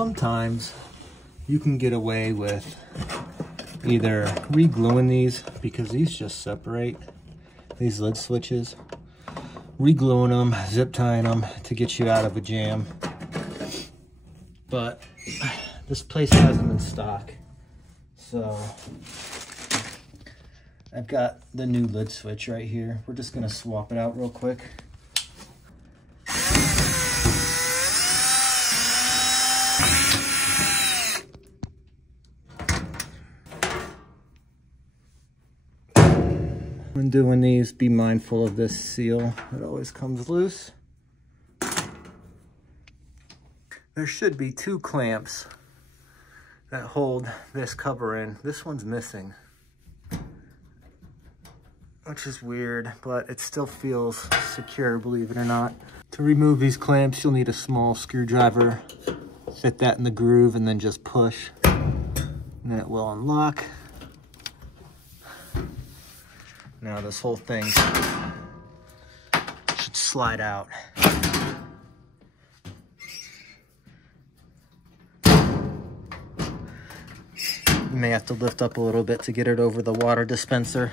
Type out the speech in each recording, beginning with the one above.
sometimes you can get away with either re-gluing these, because these just separate, these lid switches, re-gluing them, zip tying them to get you out of a jam. But this place has them in stock, so I've got the new lid switch right here. We're just gonna swap it out real quick. When doing these, be mindful of this seal. It always comes loose. There should be 2 clamps that hold this cover in. This one's missing, which is weird, but it still feels secure, believe it or not. To remove these clamps, you'll need a small screwdriver. Fit that in the groove and then just push, and then it will unlock. Now this whole thing should slide out. You may have to lift up a little bit to get it over the water dispenser.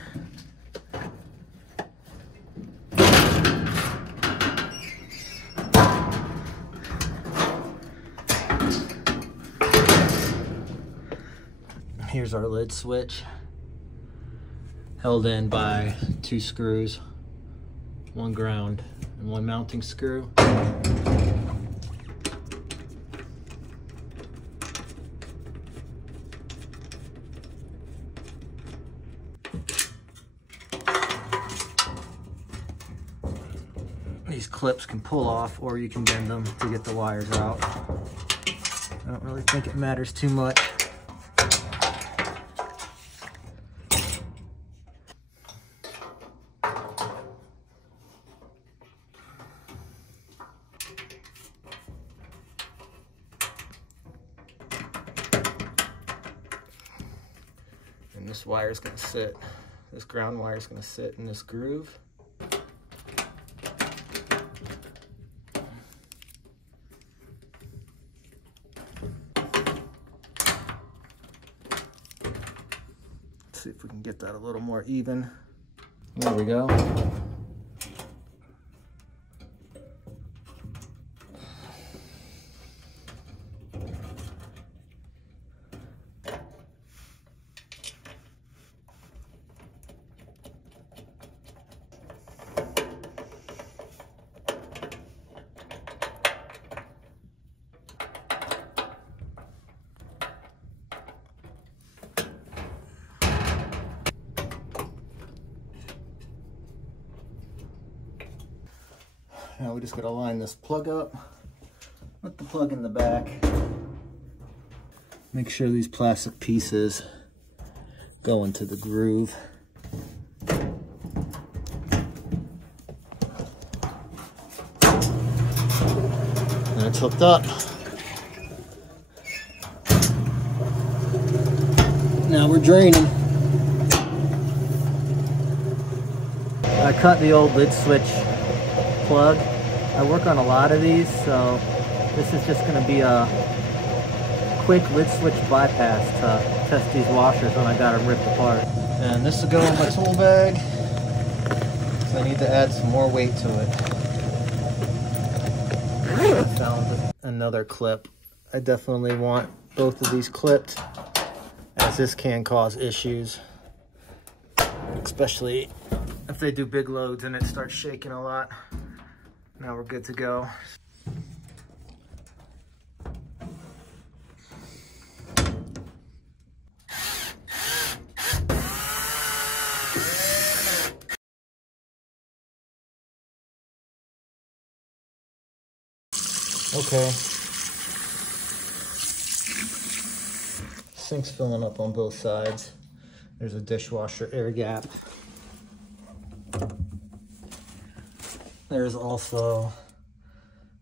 Here's our lid switch, held in by 2 screws, 1 ground and 1 mounting screw. These clips can pull off, or you can bend them to get the wires out. I don't really think it matters too much. And this wire is going to sit, this ground wire is going to sit in this groove. Let's see if we can get that a little more even. There we go. Now we just gotta line this plug up with the plug in the back. Make sure these plastic pieces go into the groove. And it's hooked up. Now we're draining. I cut the old lid switch plug. I work on a lot of these, so this is just going to be a quick lid switch bypass to test these washers when I got them ripped apart. And this will go in my tool bag, so I need to add some more weight to it. I found another clip. I definitely want both of these clipped, as this can cause issues, especially if they do big loads and it starts shaking a lot. Now we're good to go. Okay. Sink's filling up on both sides. There's a dishwasher air gap. There's also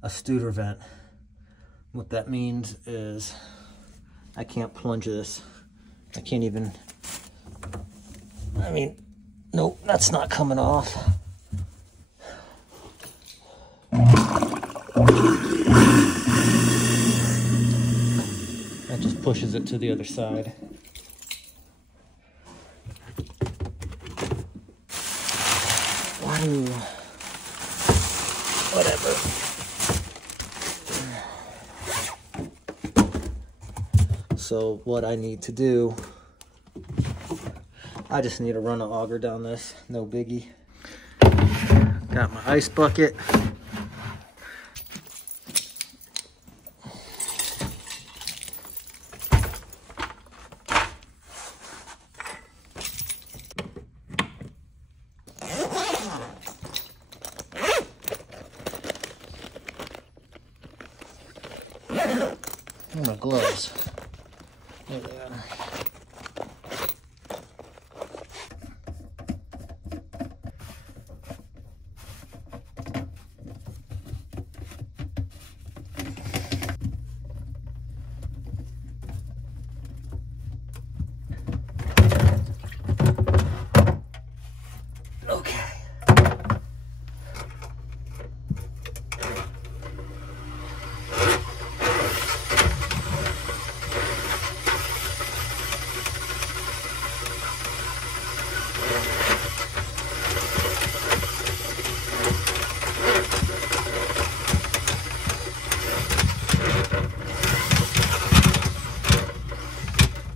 a Studer vent. What that means is I can't plunge this. I can't even, nope, that's not coming off. That just pushes it to the other side. Whatever. So what I need to do, I just need to run an auger down this, no biggie. Got my ice bucket. And my gloves. There they are. Okay.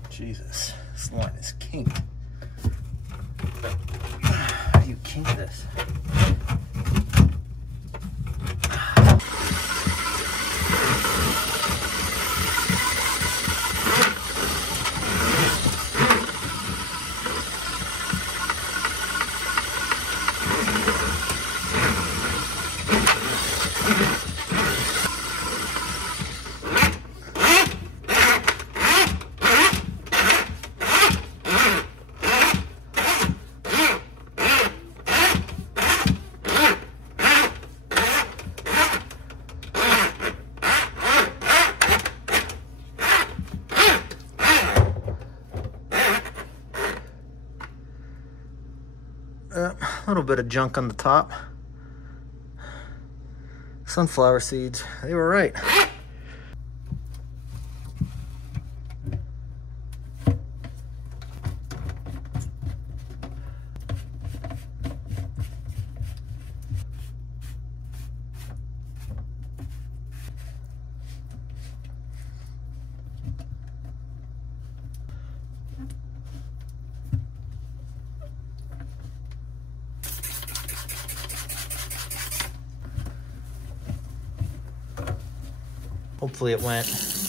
Jesus, this line is kinked. How do you kink this? A little bit of junk on the top. Sunflower seeds, they were right.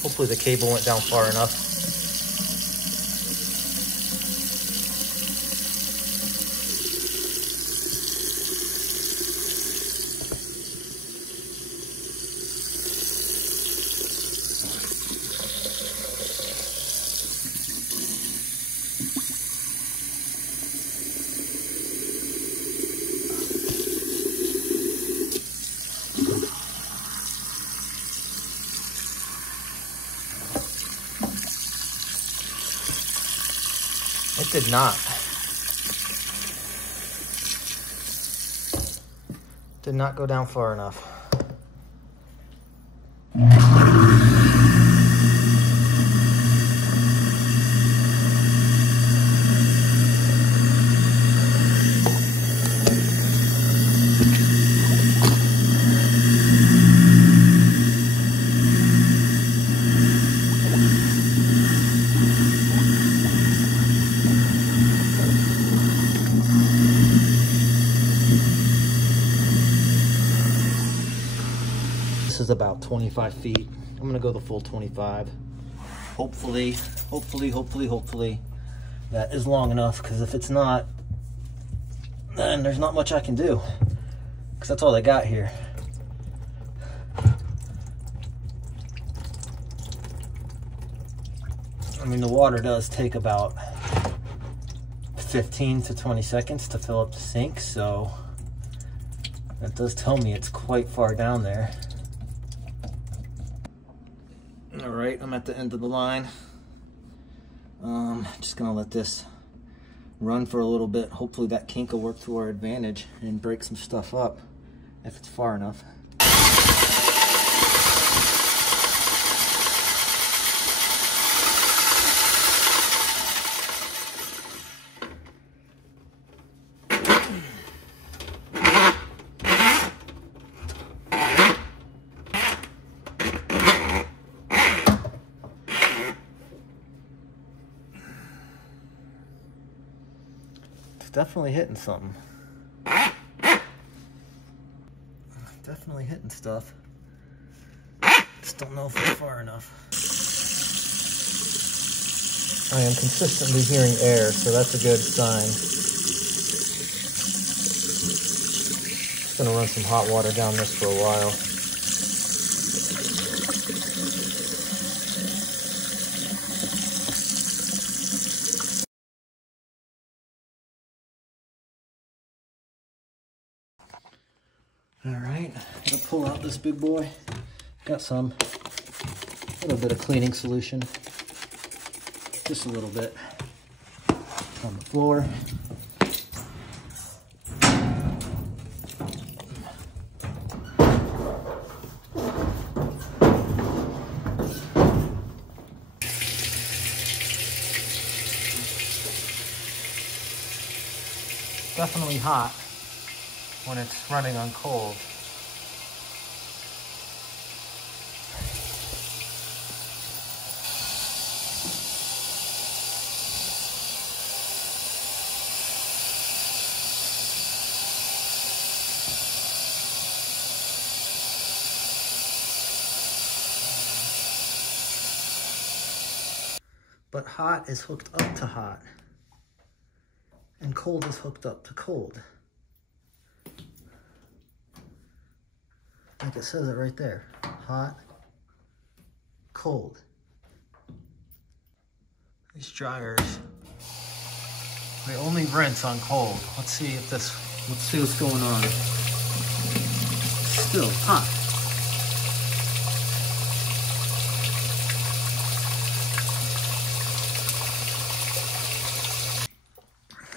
Hopefully the cable went down far enough. It did not. Did not go down far enough. This is about 25 feet. I'm gonna go the full 25. Hopefully that is long enough, because if it's not, then there's not much I can do, because that's all they got here. I mean, the water does take about 15 to 20 seconds to fill up the sink, so that does tell me it's quite far down there. All right, I'm at the end of the line. Just gonna let this run for a little bit. Hopefully that kink will work to our advantage and break some stuff up if it's far enough. definitely hitting something. Definitely hitting stuff. Just don't know if it's far enough. I am consistently hearing air, so that's a good sign. Just gonna run some hot water down this for a while. All right, gonna pull out this big boy. Got some, a little bit of cleaning solution. Just a little bit on the floor. Definitely hot when it's running on cold. But hot is hooked up to hot, and cold is hooked up to cold. Like it says it right there, hot, cold. These dryers, they only rinse on cold. Let's see what's going on. Still hot.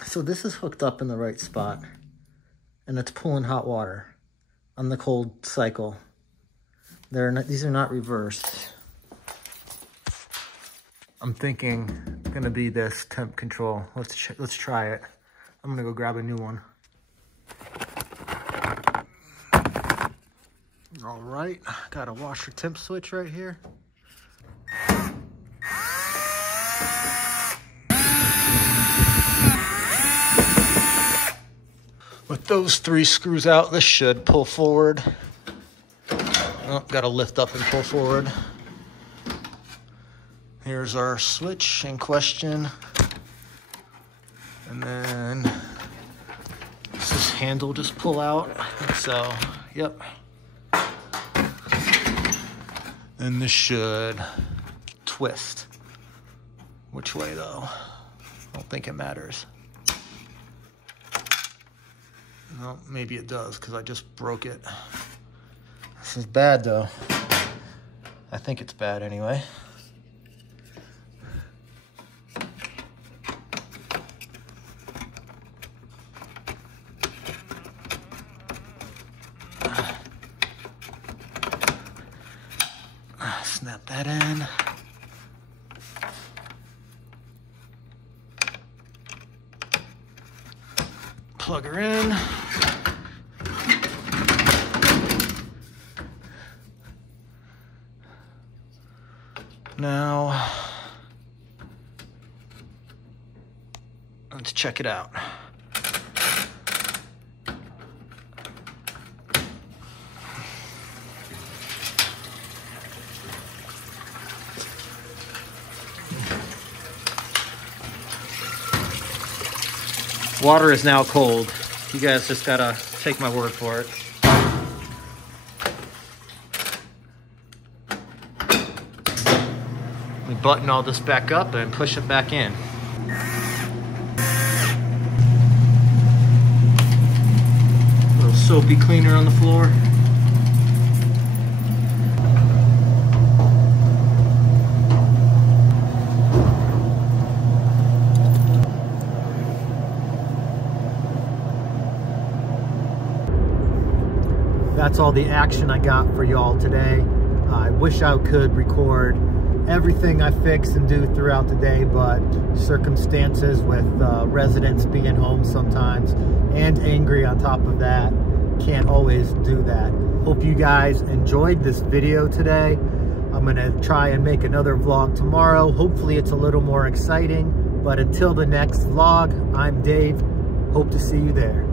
So this is hooked up in the right spot, and it's pulling hot water on the cold cycle. These are not reversed. I'm thinking it's gonna be this temp control. Let's try it. I'm gonna go grab a new one. All right, got a washer temp switch right here. With those 3 screws out, this should pull forward. Oh, gotta lift up and pull forward. Here's our switch in question. And then does this handle just pull out? I think so, yep. Then this should twist. Which way though? I don't think it matters. Well, maybe it does, because I just broke it. This is bad, though. I think it's bad anyway. Snap that in. Plug her in. Now, let's check it out. Water is now cold. You guys just gotta take my word for it. We button all this back up and push it back in. A little soapy cleaner on the floor. That's all the action I got for y'all today. I wish I could record everything I fix and do throughout the day, but circumstances with residents being home sometimes and angry on top of that, can't always do that. Hope you guys enjoyed this video today. I'm gonna try and make another vlog tomorrow. Hopefully it's a little more exciting, but until the next vlog, I'm Dave. Hope to see you there.